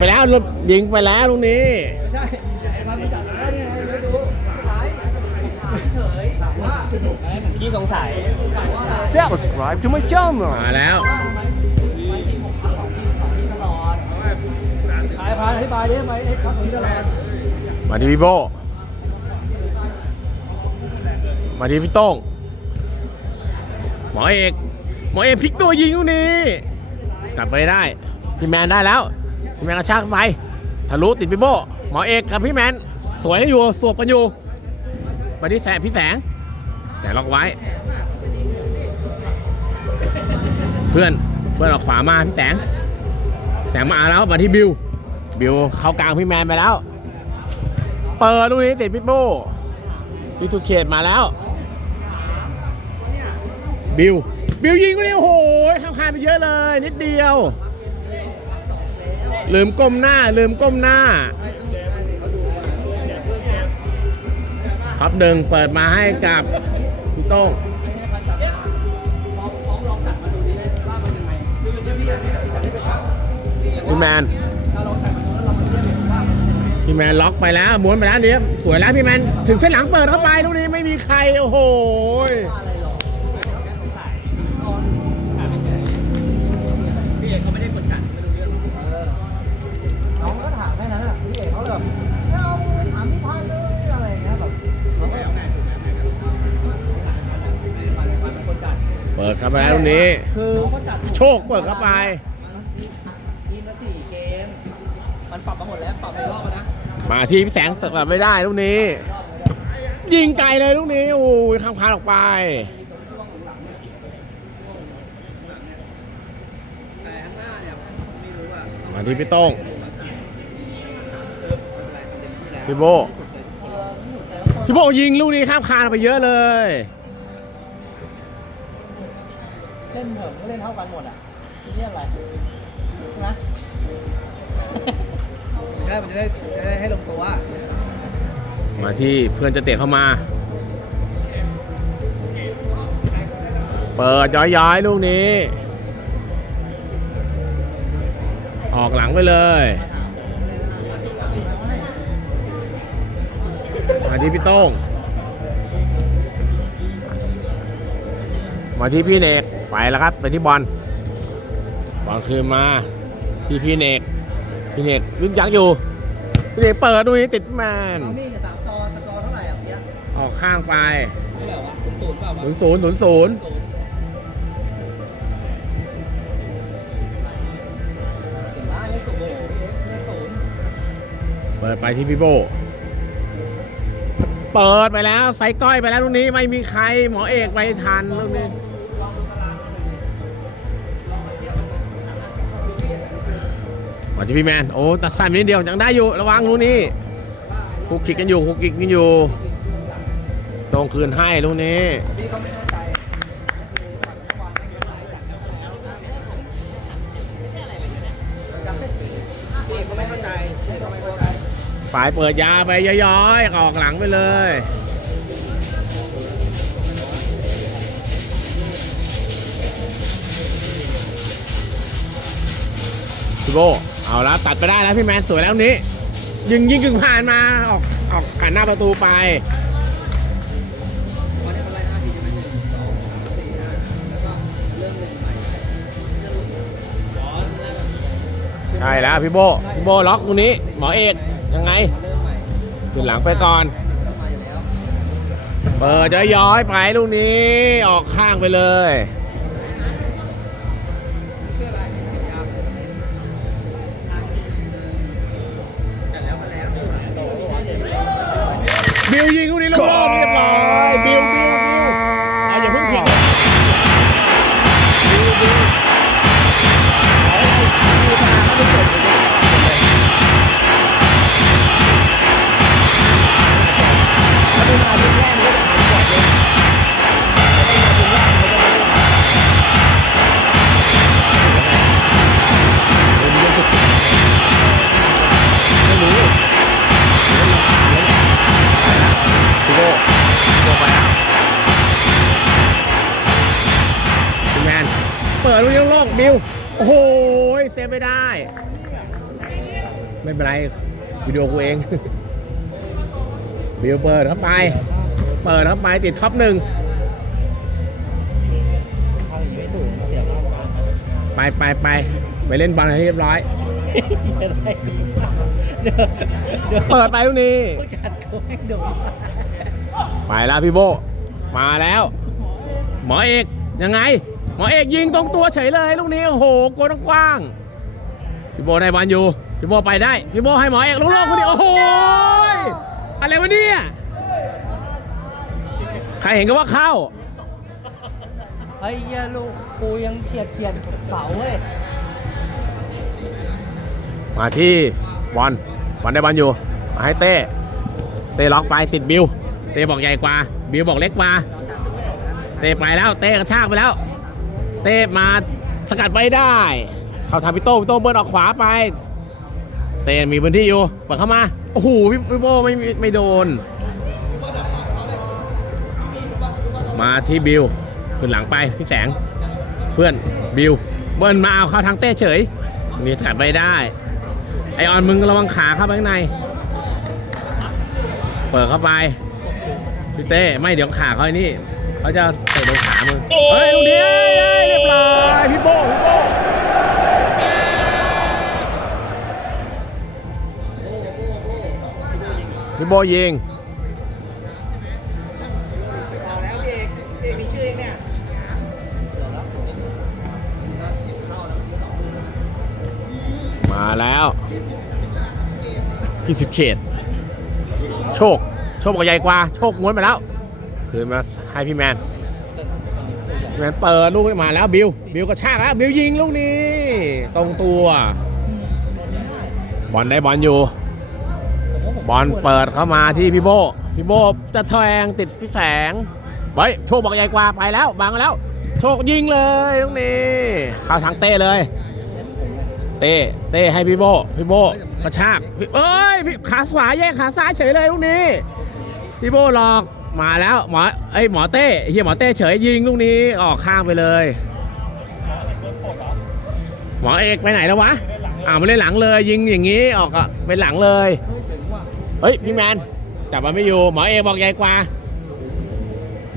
ไปแล้วรถยิงไปแล้วตรงนี้ใช่มันไม่จัดแล้วนี่ไงเดี๋ยวดูสายเฉยถามว่ายี่สงสัย subscribe to my channel มาแล้วตลอดพายพายอธิบายดิทำไมเอ็กซ์ครับตรงนี้ตลอดมาที่พี่โบ มาที่พี่โต้งหมอเอก หมอเอกพลิกตัวยิงตรงนี้กลับไปได้ พี่แมนได้แล้ว พี่แมนกระชากไปทะลุติดพี่โบหมอเอกกับพี่แมนสวยกันอยู่สวบกันอยู่มาที่แสงพี่แสงแสงล็อกไว้ เพื่อนเพื่อนออกขวามาพี่แสง แสงมาแล้วมาที่บิวบิวเข้ากลางพี่แมนไปแล้ว เปิดลูกนี้ติดพี่โป้พี่สุเขตมาแล้วบิวบิวยิงลูกนี้โอ้โหข้ามคานไปเยอะเลย นิดเดียว ลืมก้มหน้า ลืมก้มหน้าท็อปหนึ่งเปิดมาให้กับพี่โต้งพี่แมนพี่แมนล็อกไปแล้วม้วนไปแล้วเดี๋ยวสวยแล้วพี่แมนถึงเส้นหลังเปิดเข้าไปลูกนี้ไม่มีใคร โอ้โห ปิดเข้าไปแล้วลูกนี้ คือเขาจัดโชคเปิดเข้าไป ทีมละสี่เกม มันปรับมาหมดแล้ว ปรับไปรอบแล้วนะมาที่พี่แสงตัดไม่ได้ลูกนี้ ยิงไกลเลยลูกนี้โอ้ยข้ามคานออกไป แต่ข้างหน้าเนี่ยไม่รู้อะมาที่พี่โต้งพี่โบพี่โบยิงลูกนี้ข้ามคานออกไปเยอะเลย ล่นเหมือนเล่นเท่ากันหมดอะนี่อะไรนะได้มันจะได้จะได้ให้ลงตัวมาที่เพื่อนจะเตะเข้ามา เปิดย้อยๆลูกนี้ ออกหลังไปเลย มาที่พี่โต้งมาที่พี่เนก ไปแล้วครับ ไปที่บอลบอลคืนมาที่พี่เนกพี่เนกวิ่งยักอยู่พี่เนกเปิดดูนี้ติดแมนเอามี่กับสามตอนสกอร์เท่าไหร่อะเนี้ยออกข้างไปนี่แหละวะศูนย์ศูนย์เปล่าวะศูนย์ศูนย์ศูนย์ศูนย์ศูนย์ถึงร้านเลขศูนย์เลยพี่เอ็กซ์เลขศูนย์เปิดไปที่พี่โบ เปิดไปแล้วใส่ก้อยไปแล้วลูกนี้ไม่มีใครหมอเอกไปทันลูกนี้ มาที่พี่แมนโอ้ตัดสั้นนิดเดียวยังได้อยู่ระวังลูกนี้คุกคิกกันอยู่คุกคิกกันอยู่ตรงคืนให้ลูกนี้พี่เขาไม่เข้ใจพี่เขาไม่ได้ใจฝ่ายเปิดยาไปย้อยๆออกหลังไปเลยพี่โบ เอาละตัดไปได้แล้วพี่แมนสวยแล้วนี้ ยิงยิงกึ่งผ่านมาออกออกขันหน้าประตูไปใช่แล้วพี่โบพี่โบล็อกตรงนี้ หมอเอกยังไงเริ่มใหม่ขึ้นหลังไปก่อนเริ่มใหม่อยู่แล้วเปิดย้อยไปลูกนี้ออกข้างไปเลย บิวยิงลูกนี้ลงรอบเรียบร้อย โอ้โหเซฟไม่ได้ ไม่เป็นไร วิดีโอกูเองบิวเปิดเข้าไป เปิดเข้าไปติดท็อปหนึ่งไปไปไปไปเล่นบอลให้เรียบร้อยเดี๋ยวเดี๋ยวเดี๋ยวเปิดไปลูกนี้ไปแล้วพี่โบ มาแล้ว หมอเอกยังไง หมอเอกยิงตรงตัวเฉยเลยลูกนี้โอ้โหโกนกว้างพี่โบได้บอลอยู่พี่โบไปได้พี่โบให้หมอเอกลูกโลกคนเดียวโอ้โหอะไรวะเนี่ยใครเห็นก็ว่าเข้าไอ้เหี้ยลูกกูยังเขียดเขียดเสาเว้ยมาที่บอลบอลได้บอลอยู่มาให้เต้เต้ล็อกไปติดบิวเต้บอกใหญ่กว่าบิวบอกเล็กกว่าเต้ไปแล้วเต้กระชากไปแล้ว เต้มาสกัดไปได้ เข้าทางพี่โต้พี่โต้เบิร์นออกขวาไปเต้มีพื้นที่อยู่เปิดเข้ามาโอ้โหพี่พี่โบไมไม่ไม่โดน มาที่บิวขึ้นหลังไปพี่แสง เพื่อนบิวเบิร์นมาเอาเข้าทางเต้เฉยนี่สกัดไปได้ ไอออนมึงระวังขาเข้าไปข้างใน เปิดเข้าไปพี่เต้ไม่เดี๋ยวขาเขาไอ้นี่ เขาจะเตะโดนขามึงเฮ้ยลูกนี้เรียบร้อยพี่โบ้พี่โบ้พี่โบยิงมาแล้วพี่สุดเขต โชค โชคบอกใหญ่กว่า โชคม้วนไปแล้ว คืนมา ให้พี่แมนพี่แมนเปิดลูกนี้มาแล้วบิวบิวกระชากแล้วบิวยิงลูกนี้ ตรงตัว บอลได้บอลอยู่ บอลเปิดเข้ามาที่พี่โบพี่โบจะแทงติดพี่แสงไว้โชคบอกใหญ่กว่าไปแล้วบังแล้ว โชคยิงเลยลูกนี้เข้าทางเต้เลย เต้เต้ให้พี่โบพี่โบกระชากเอ้ยขาขวาแยกขาซ้ายเฉยเลยลูกนี้พี่โบหลอก มาแล้วหมอไอ้หมอเต้เฮียหมอเต้เฉยยิงลูกนี้ออกข้างไปเลย หมอเอกไปไหนแล้ววะอ่ามาเล่นหลังเลยยิงอย่างนี้ออกอะเป็นหลังเลยเฮ้ยพี่แมนจับมันไม่อยู่หมอเอกบอกใหญ่กว่า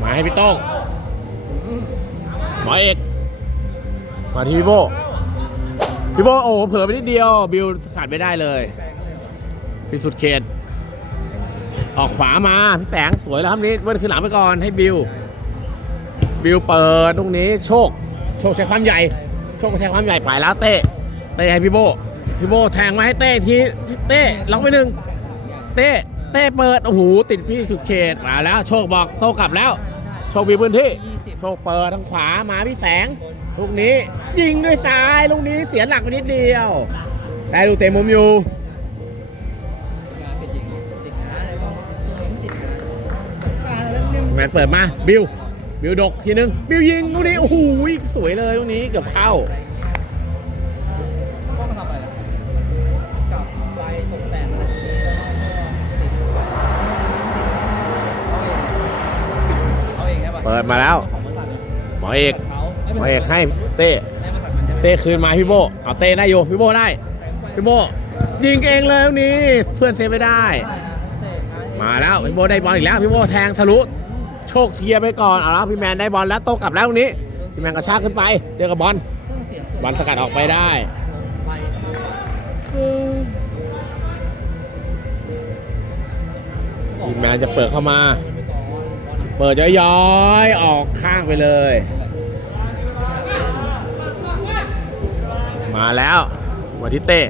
มาให้พี่โต้งหมอเอกมาที่พี่โบพี่โบโอ้เผลอไปนิดเดียวบิวขาดไม่ได้เลยพี่สุดเขต ออกขวามาพี่แสงสวยแล้วครับนี้เบิ้ลขึ้นหลังไปก่อนให้บิว บิวเปิดตรงนี้โชค โชคใช้ความใหญ่ โชคใช้ความใหญ่ไปแล้วเต้เต้ให้พี่โบพี่โบแทงมาให้เต้ทีที่เต้ล็อกไปหนึ่งเต้เต้เปิดโอ้โหติดพี่สุดเขตมาแล้ว โชคบอกโตกลับแล้ว โชคมีพื้นที่โชคเปิดทางขวามาพี่แสงลูกนี้ยิงด้วยซ้ายลูกนี้เสียหลักไปนิดเดียว ได้ลูกเตะมุมอยู่ แล้วเนี่ยแมนเปิดมาบิวบิวดกทีนึง บิวยิงลูกนี้โอ้โหสวยเลยลูกนี้เกือบเข้าวเปิดมาแล้ว หมอเอกเขาหมอเอกให้เต้เต้คืนมาพี่โบเอาเต้ได้อยู่พี่โบได้พี่โบยิงเองเลยลูกนี้เพื่อนเซฟไม่ได้ มาแล้วพี่โบได้บอลอีกแล้วพี่โบแทงทะลุ โชคเชียร์ไปก่อนเอาแล้วพี่แมนได้บอลแล้วโตกลับแล้วลูกนี้พี่แมนกระชากขึ้นไป เจอกับบอลบอลสกัดออกไปได้พี่แมนจะเปิดเข้ามา เปิดย้อยๆออกข้างไปเลย มาแล้วมาที่เต้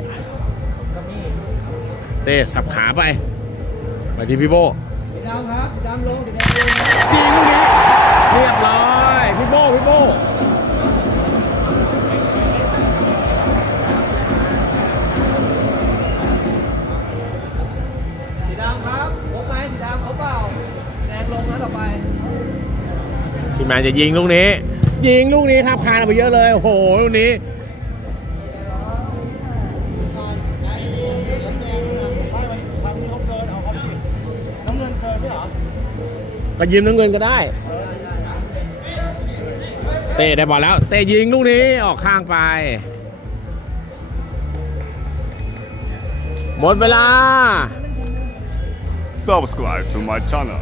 เต้สับขาไปมาที่พี่โบสีดำครับสีดำลงสีแดงลง ยิงลูกนี้เรียบร้อยพี่โบ้พี่โบ้สีดำครับครบไหมสีดำครบเปล่าแดงลงนะต่อไป พี่แมนจะยิงลูกนี้ ยิงลูกนี้ครับคานออกไปเยอะเลยโอ้โหลูกนี้ น้ำเงินเกินไหมเหรอ ก็ยืมน้ำเงินก็ได้ เต้ได้บอลแล้ว เต้ยิงลูกนี้ออกข้างไป หมดเวลา Subscribe to my channel.